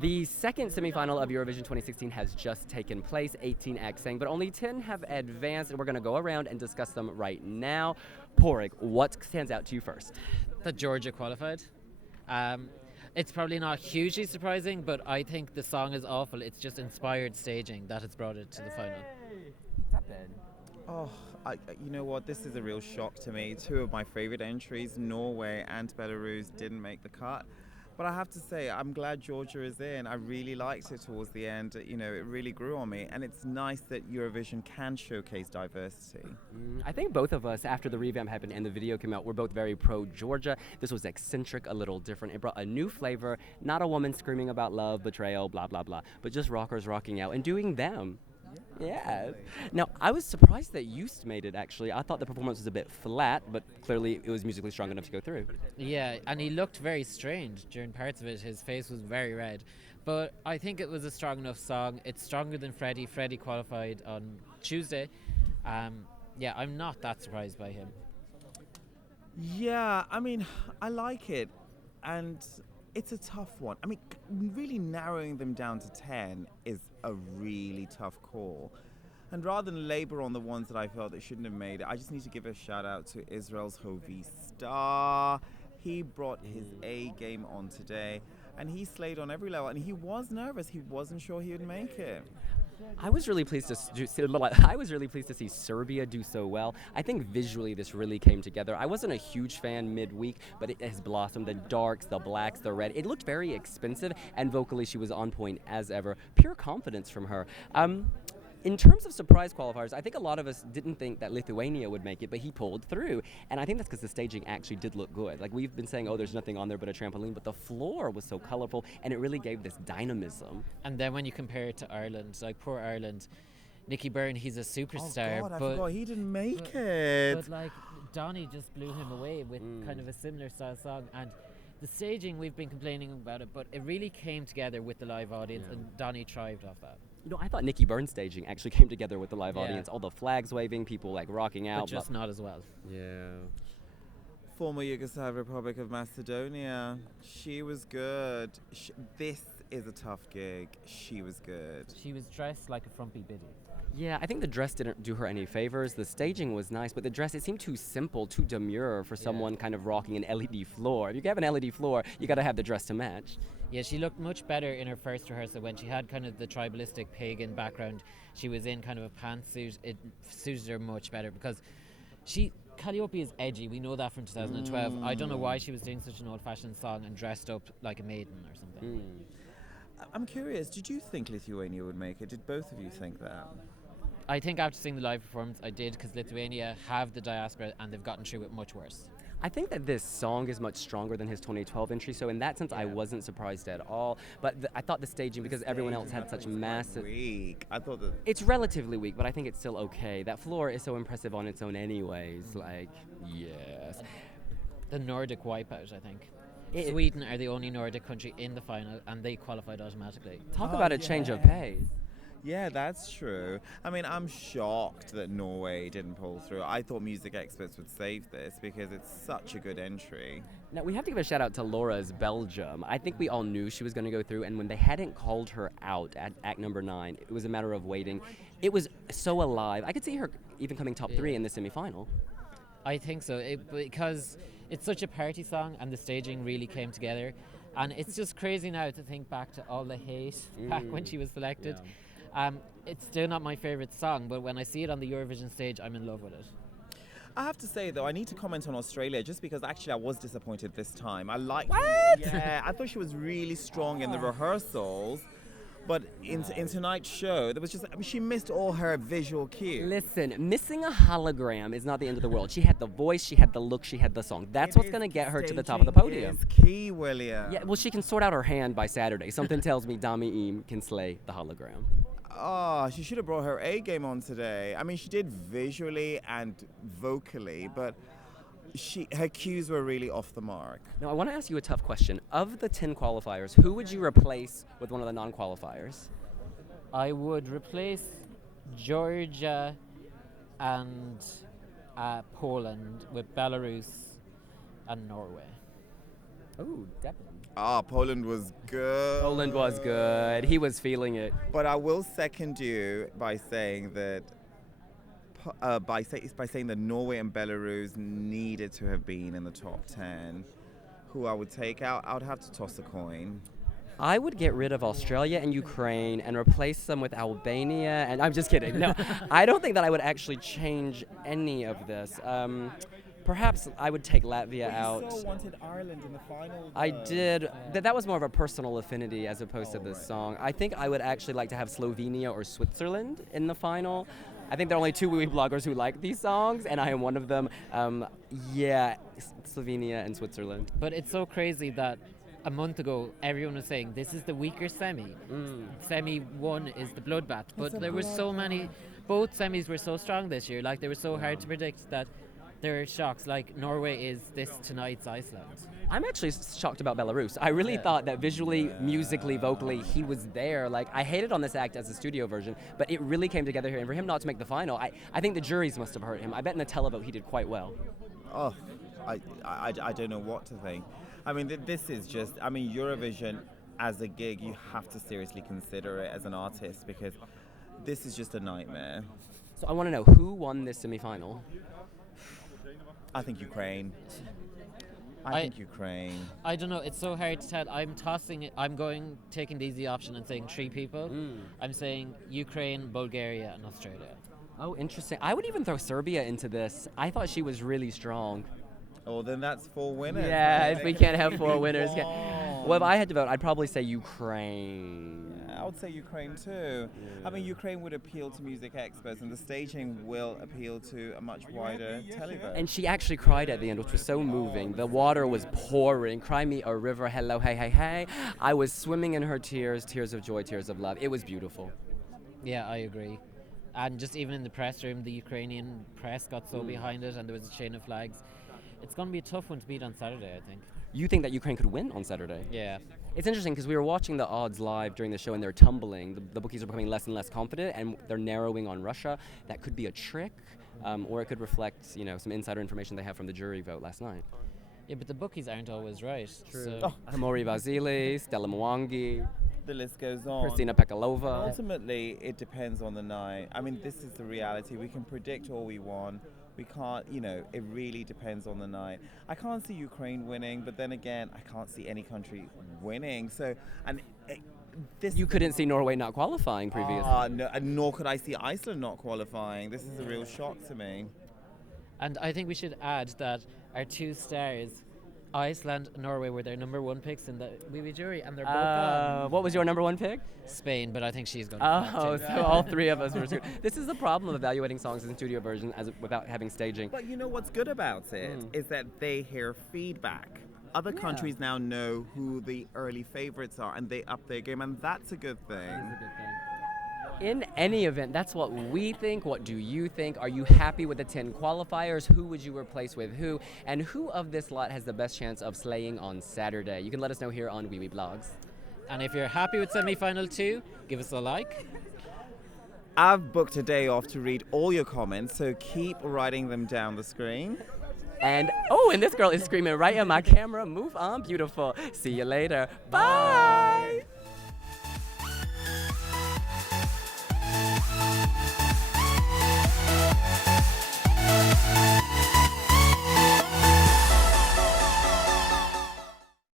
The second semifinal of Eurovision 2016 has just taken place. 18 acts sang, but only 10 have advanced, and we're going to go around and discuss them right now. Porig, what stands out to you first? That Georgia qualified. It's probably not hugely surprising, but I think the song is awful. It's just inspired staging that has brought it to the final. Oh, you know what? This is a real shock to me. Two of my favorite entries, Norway and Belarus, didn't make the cut. But I have to say, I'm glad Georgia is in. I really liked it towards the end. You know, it really grew on me. And it's nice that Eurovision can showcase diversity. I think both of us, after the revamp happened and the video came out, we're both very pro-Georgia. This was eccentric, a little different. It brought a new flavor, not a woman screaming about love, betrayal, blah, blah, blah, but just rockers rocking out and doing them. Yeah. Now, I was surprised that Youst made it, actually. I thought the performance was a bit flat, but clearly it was musically strong enough to go through. Yeah, and he looked very strange during parts of it. His face was very red. But I think it was a strong enough song. It's stronger than Freddie. Freddie qualified on Tuesday. Yeah, I'm not that surprised by him. Yeah, I mean, I like it. And it's a tough one. I mean, really narrowing them down to 10 is a really tough call. And rather than labor on the ones that I felt that shouldn't have made it, I just need to give a shout out to Israel's Hovi Star. He brought his A game on today, and he slayed on every level. And he was nervous. He wasn't sure he would make it. I was really pleased to see Serbia do so well. I think visually this really came together. I wasn't a huge fan midweek, but it has blossomed. The darks, the blacks, the red. It looked very expensive, and vocally she was on point as ever. Pure confidence from her. In terms of surprise qualifiers, I think a lot of us didn't think that Lithuania would make it, but he pulled through. And I think that's because the staging actually did look good. Like, we've been saying, oh, there's nothing on there but a trampoline, but the floor was so colorful, and it really gave this dynamism. And then when you compare it to Ireland, like poor Ireland, Nicky Byrne, he's a superstar. Oh, God, I but forgot. He didn't make it. But, like, Donny just blew him away with kind of a similar style song. And the staging, we've been complaining about it, but it really came together with the live audience, and Donny thrived off that. You know, I thought Nicky Byrne's staging actually came together with the live audience. All the flags waving, people like rocking out. But just not as well. Yeah. Former Yugoslav Republic of Macedonia. She was good. This is a tough gig. She was good. She was dressed like a frumpy biddy. Yeah, I think the dress didn't do her any favors. The staging was nice, but the dress, it seemed too simple, too demure for someone kind of rocking an LED floor. If you have an LED floor, you got to have the dress to match. Yeah, she looked much better in her first rehearsal when she had kind of the tribalistic pagan background. She was in kind of a pantsuit. It suited her much better because Calliope is edgy. We know that from 2012. I don't know why she was doing such an old-fashioned song and dressed up like a maiden or something. I'm curious, did you think Lithuania would make it? Did both of you think that? I think after seeing the live performance, I did, because Lithuania have the diaspora and they've gotten through it much worse. I think that this song is much stronger than his 2012 entry, so in that sense, I wasn't surprised at all. But I thought the staging, because everyone else had such massive... Weak. I thought that... It's relatively weak, but I think it's still okay. That floor is so impressive on its own anyways. Like, yes. The Nordic wipeout, I think. Sweden are the only Nordic country in the final, and they qualified automatically. Talk about a change of pace. Yeah, that's true. I mean, I'm shocked that Norway didn't pull through. I thought music experts would save this because it's such a good entry. Now, we have to give a shout out to Laura's Belgium. I think we all knew she was going to go through, and when they hadn't called her out at act number 9, it was a matter of waiting. It was so alive. I could see her even coming top 3 in the semifinal. I think so, because it's such a party song and the staging really came together. And it's just crazy now to think back to all the hate back when she was selected. Yeah. It's still not my favourite song, but when I see it on the Eurovision stage, I'm in love with it. I have to say, though, I need to comment on Australia just because actually I was disappointed this time. I liked What? Yeah, I thought she was really strong in the rehearsals. But in tonight's show, there was just, I mean, she missed all her visual cues. Listen, missing a hologram is not the end of the world. She had the voice, she had the look, she had the song. That's what's going to get her to the top of the podium. Is key, William. Yeah, well, she can sort out her hand by Saturday. Something tells me Dami Eam can slay the hologram. Oh, she should have brought her A game on today. I mean, she did visually and vocally, but her cues were really off the mark. Now, I want to ask you a tough question. Of the 10 qualifiers, who would you replace with one of the non-qualifiers? I would replace Georgia and Poland with Belarus and Norway. Oh, definitely. Poland was good. Poland was good. He was feeling it. But I will second you by saying that by saying that Norway and Belarus needed to have been in the top 10. Who I would take out, I would have to toss a coin. I would get rid of Australia and Ukraine and replace them with Albania. And I'm just kidding. No, I don't think that I would actually change any of this. Perhaps I would take Latvia out. You so wanted Ireland in the final. I did. That was more of a personal affinity as opposed to this song. I think I would actually like to have Slovenia or Switzerland in the final. I think there are only two wee bloggers who like these songs, and I am one of them. Slovenia and Switzerland. But it's so crazy that a month ago everyone was saying this is the weaker semi. Semi 1 is the bloodbath. But there were so many. Both semis were so strong this year. Like, they were so hard to predict that there are shocks. Like, Norway is this tonight's Iceland. I'm actually shocked about Belarus. I really thought that visually, musically, vocally, he was there. Like, I hated on this act as a studio version, but it really came together here. And for him not to make the final, I think the juries must have hurt him. I bet in the televote he did quite well. Oh, I don't know what to think. I mean, this is just, I mean, Eurovision as a gig, you have to seriously consider it as an artist, because this is just a nightmare. So I want to know, who won this semi-final? I think Ukraine. I think Ukraine. I don't know. It's so hard to tell. I'm tossing it. Taking the easy option and saying 3 people. I'm saying Ukraine, Bulgaria, and Australia. Oh, interesting. I would even throw Serbia into this. I thought she was really strong. Oh, then that's 4 winners. Yeah, right? if we can't have 4 winners. Won. Well, if I had to vote, I'd probably say Ukraine. I would say Ukraine too. I mean, Ukraine would appeal to music experts, and the staging will appeal to a much wider televote. And she actually cried at the end, which was so moving. The water was pouring. Cry me a river, hello, hey, hey, hey. I was swimming in her tears, tears of joy, tears of love. It was beautiful. Yeah, I agree. And just even in the press room, the Ukrainian press got so behind it, and there was a chain of flags. It's going to be a tough one to beat on Saturday, I think. You think that Ukraine could win on Saturday? Yeah. It's interesting because we were watching the odds live during the show, and they're tumbling. The bookies are becoming less and less confident, and they're narrowing on Russia. That could be a trick, or it could reflect, some insider information they have from the jury vote last night. Yeah, but the bookies aren't always right. True. So Hamori Vasily, Stella Mwangi, The list goes on. Christina Pekalova. Ultimately, it depends on the night. I mean, this is the reality. We can predict all we want. We can't, it really depends on the night. I can't see Ukraine winning, but then again, I can't see any country winning. So, this. You couldn't see Norway not qualifying previously. No, and nor could I see Iceland not qualifying. This is a real shock to me. And I think we should add that our 2 stars, Iceland and Norway, were their number 1 picks in the Wee jury, and they're both gone. What was your number 1 pick? Spain, but I think she's going to So all 3 of us were screwed. This is the problem of evaluating songs in studio version without having staging. But you know what's good about it is that they hear feedback. Other countries now know who the early favorites are, and they up their game, and that's a good thing. In any event, that's what we think. What do you think? Are you happy with the 10 qualifiers? Who would you replace with who? And who of this lot has the best chance of slaying on Saturday? You can let us know here on wiwibloggs. And if you're happy with semi-final 2, give us a like. I've booked a day off to read all your comments, so keep writing them down the screen. And this girl is screaming right in my camera. Move on, beautiful. See you later. Bye.